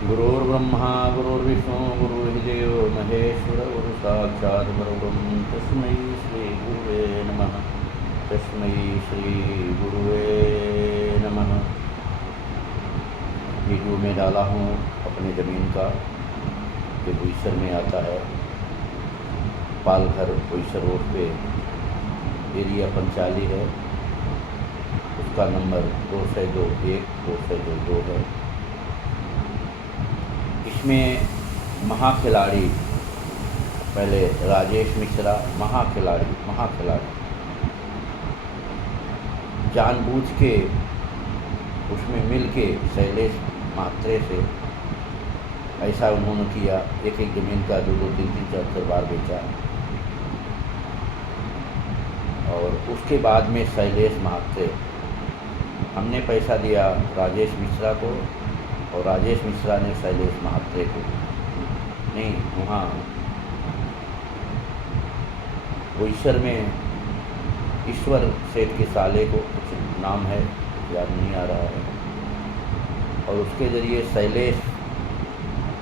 गुरुर्ब्रह्मा गुरुर्विष्णु गुरुर्देव महेश्वर गुरु साक्षात् परब्रह्म तस्मै श्री गुरुवे नमः। तस्मै श्री गुरुवे नमः। वीडियो में डाला हूँ अपने ज़मीन का, जो बोईसर में आता है, पालघर बोईसर रोड पे एरिया पंचाली है, उसका नंबर 202-1-202 है। इसमें महाखिलाड़ी, पहले राजेश मिश्रा महाखिलाड़ी जानबूझ के उसमें मिल के शैलेश महात्रे से ऐसा उन्होंने किया, एक ज़मीन का 2-2, 3-3, 4-4 बार बेचा। और उसके बाद में शैलेश महात्रे, हमने पैसा दिया राजेश मिश्रा को और राजेश मिश्रा ने शैलेश महात्रे को, नहीं वहाँ बोईसर में ईश्वर सेठ के साले को, कुछ नाम है याद नहीं आ रहा है, और उसके ज़रिए शैलेश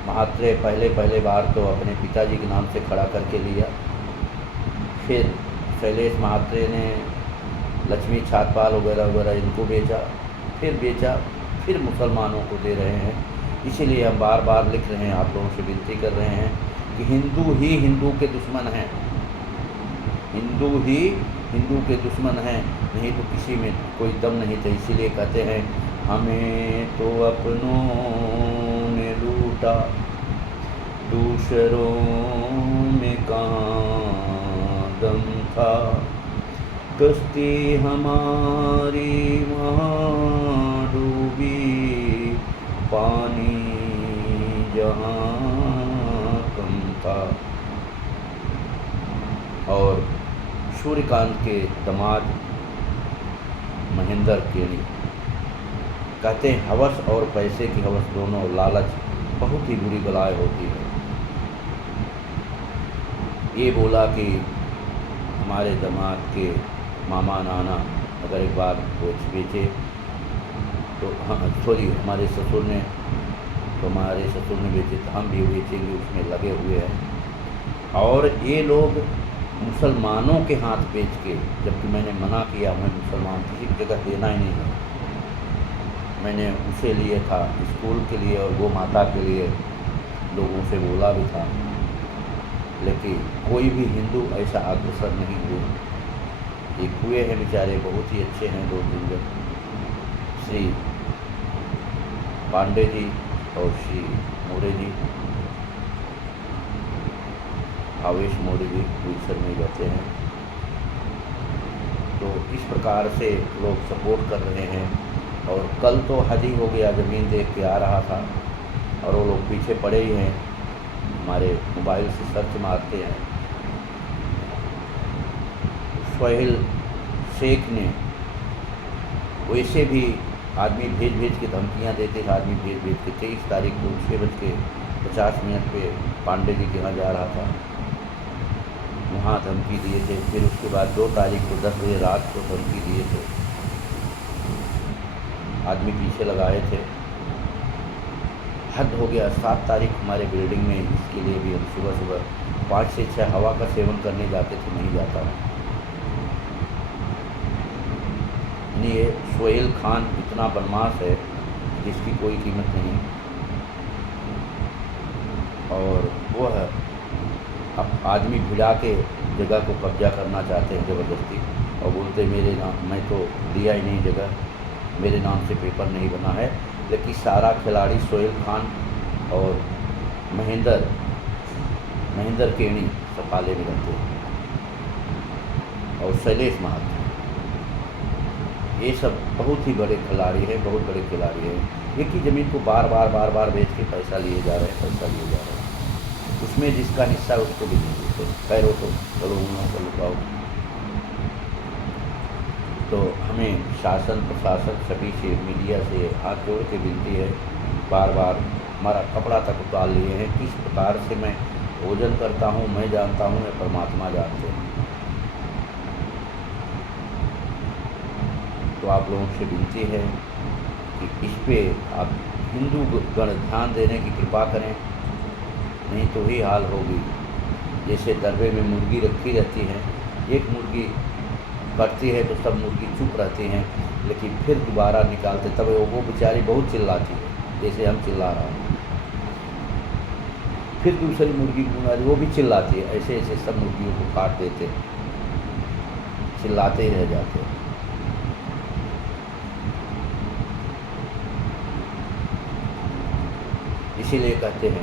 महात्रे पहले बार तो अपने पिताजी के नाम से खड़ा करके लिया। फिर शैलेश महात्रे ने लक्ष्मी छातपाल वगैरह इनको बेचा, फिर मुसलमानों को दे रहे हैं। इसीलिए हम बार बार लिख रहे हैं, आप लोगों से विनती कर रहे हैं कि हिंदू ही हिंदू के दुश्मन हैं, हिंदू ही हिंदू के दुश्मन हैं, नहीं तो किसी में कोई दम नहीं था। इसीलिए कहते हैं हमें तो अपनों ने लूटा, दूसरों में कहाँ दम था, कश्ती हमारी वहाँ डूबी, पानी जहाँ कम था। और सूर्यकांत के दामाद महेंद्र केणी कहते हैं हवस और पैसे की हवस, दोनों लालच बहुत ही बुरी बलाएँ होती है। ये बोला कि हमारे दामाद के मामा नाना अगर एक बार बेचे तो हमारे ससुर ने बेचे तो हम भी बेचेंगे, उसमें लगे हुए हैं। और ये लोग मुसलमानों के हाथ बेच के, जबकि मैंने मना किया, मैं मुसलमान किसी की जगह देना ही नहीं है। मैंने उसे लिए था स्कूल के लिए और गौ माता के लिए, लोगों से बोला भी था, लेकिन कोई भी हिंदू ऐसा अग्रसर नहीं हुए। एक हुए हैं बेचारे, बहुत ही अच्छे हैं, 2-3 जन, श्री पांडे जी और श्री मोरे जी, आवेश मोरे जी बोईसर में रहते हैं। तो इस प्रकार से लोग सपोर्ट कर रहे हैं। और कल तो हद ही हो गया, ज़मीन देख के आ रहा था और वो लोग पीछे पड़े ही हैं, हमारे मोबाइल से सर्च मारते हैं। सोहेल शेख ने वैसे भी आदमी भेज के धमकियां देते थे, आदमी भेज के 23 तारीख को 6:50 पे पांडे जी के यहाँ जा रहा था, वहाँ धमकी दिए थे। फिर उसके बाद 2 तारीख को 10 बजे रात को धमकी दिए थे, आदमी पीछे लगाए थे। हद हो गया। 7 तारीख हमारे बिल्डिंग में, इसके लिए भी हम सुबह 5 से 6 हवा का सेवन करने जाते थे, नहीं जाता हूँ। ये सोहेल खान इतना बदमाश है जिसकी कोई कीमत नहीं। और वो है अब आदमी भिड़ा के जगह को कब्जा करना चाहते हैं ज़बरदस्ती, और बोलते मेरे नाम, मैं तो दिया ही नहीं जगह, मेरे नाम से पेपर नहीं बना है। लेकिन सारा खिलाड़ी सोहेल खान और महेंद्र केणी सफाले में रहते हैं, और शैलेश महात्रे, ये सब बहुत ही बड़े खिलाड़ी हैं, बहुत बड़े खिलाड़ी हैं। एक ही ज़मीन को बार बार बेच के पैसा लिए जा रहे हैं। उसमें जिसका हिस्सा है उसको भी नहीं देते। पैरों तो चलो उन लोगों को लुकाओ। तो हमें शासन प्रशासन सभी से, मीडिया से हाथ जोड़ के विनती है, बार हमारा कपड़ा तक उतार लिए हैं। किस प्रकार से मैं भोजन करता हूँ मैं जानता हूँ, मैं परमात्मा जानते हैं। तो आप लोगों से विनती है कि इस पे आप हिंदू गण ध्यान देने की कृपा करें, नहीं तो ही हाल होगी। जैसे दरबे में मुर्गी रखी रहती है, एक मुर्गी कटती है तो सब मुर्गी चुप रहती हैं, लेकिन फिर दोबारा निकालते तब वो बेचारी बहुत चिल्लाती है, जैसे हम चिल्ला रहा हूँ। फिर दूसरी मुर्गी वो भी चिल्लाती है, ऐसे ऐसे सब मुर्गियों को काट देते, चिल्लाते ही रह जाते। इसीलिए कहते हैं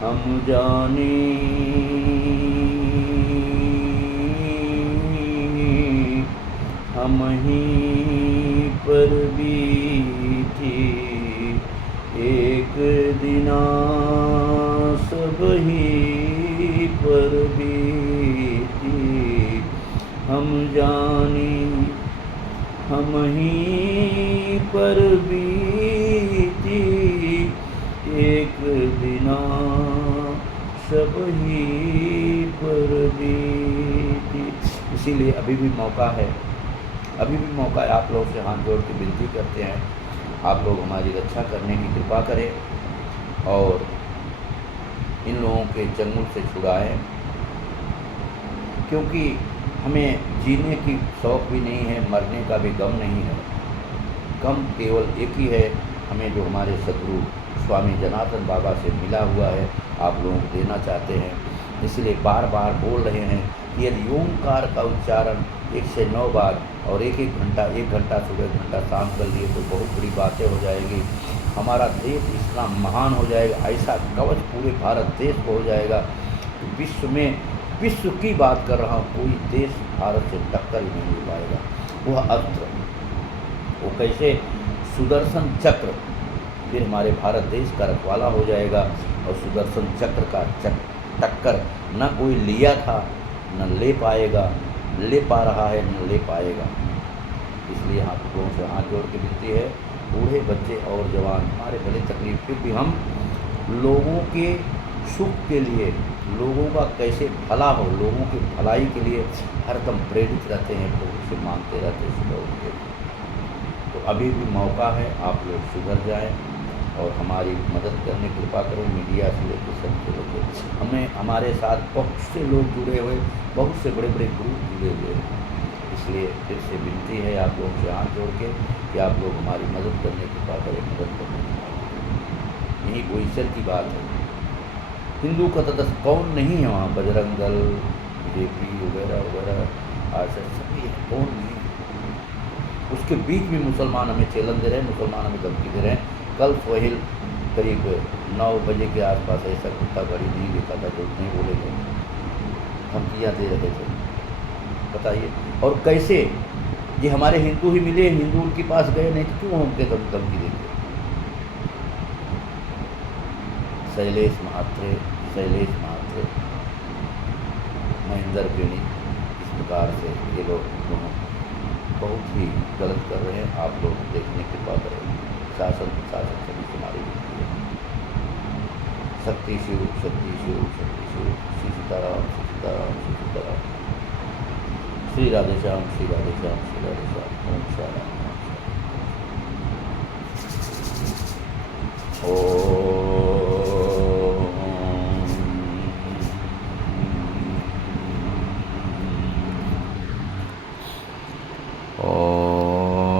हम जाने हम ही पर बीती एक दिना सब ही पर बीती, हम जाने हम ही पर बीती एक दिना सब ही पर बीती। इसीलिए अभी भी मौका है, अभी भी मौका है। आप लोग से हाथ जोड़ के विनती करते हैं, आप लोग हमारी रक्षा करने की कृपा करें और इन लोगों के चंगुल से छुड़ाएं, क्योंकि हमें जीने की शौक़ भी नहीं है, मरने का भी गम नहीं है। गम केवल एक ही है, हमें जो हमारे सदगुरु स्वामी जनार्दन बाबा से मिला हुआ है, आप लोगों को देना चाहते हैं। इसलिए बार बार बोल रहे हैं कि यदि ओंकार का उच्चारण 1 से 9 बार और एक घंटा सुबह, एक घंटा शाम कर लिए तो बहुत बड़ी बातें हो जाएगी। हमारा देश इतना महान हो जाएगा, ऐसा कवच पूरे भारत देश को हो जाएगा कि विश्व की बात कर रहा हूँ, कोई देश भारत से टक्कर ही नहीं ले पाएगा। वह अस्त्र, वो कैसे सुदर्शन चक्र फिर हमारे भारत देश का रखवाला हो जाएगा, और सुदर्शन चक्र का टक्कर न कोई लिया था न ले पाएगा, ले पा रहा है न ले पाएगा। इसलिए आप लोगों से हाथ जोड़ के विनती है, बूढ़े बच्चे और जवान हमारे भले तकलीफ, फिर भी हम लोगों के सुख के लिए, लोगों का कैसे भला हो, लोगों की भलाई के लिए हरदम प्रेरित रहते हैं, प्रभु से मांगते रहते हैं सुबह उठ के। तो अभी भी मौका है, आप लोग सुधर जाएं और हमारी मदद करने की कृपा करें। मीडिया से लेकर सबसे लेकर हमें, हमारे साथ बहुत से लोग जुड़े हुए, बहुत से बड़े बड़े ग्रुप जुड़े हुए हैं। इसलिए फिर से विनती है आप लोगों से हाथ जोड़ के कि आप लोग हमारी मदद करने की कृपा करें, मदद करने की। यही वो ईश्वर की बात है। हिंदू का तटस्थ कौन नहीं है वहाँ, बजरंग दल, बीजेपी वगैरह वगैरह आरएसएस सभी है, कौन नहीं। उसके बीच में मुसलमान हमें चैलेंज दे रहे हैं, मुसलमान हमें धमकी दे रहे हैं। कल सोहिल करीब 9 बजे के आसपास ऐसा कुत्ता घड़ी नहीं देखा था जो नहीं बोले थे, धमकियाँ दे रहे थे, बताइए। और कैसे ये हमारे हिंदू ही मिले, हिंदू उनके पास गए, नहीं तो क्यों हमके धमकी देते। शैलेश महात्रे, महेंद्र गिनी, इस प्रकार से ये लोग बहुत ही गलत कर रहे हैं। आप लोग देखने की बात करें, शासन प्रशासन सभी तुम्हारी शक्ति स्वरूप, शक्ति स्वरूप, शक्ति स्वरूप। श्री सीताराम, श्री सीताराम, श्री सीताराम। श्री राधेश्याम, श्री राधेश्याम, श्री राधेश्याम।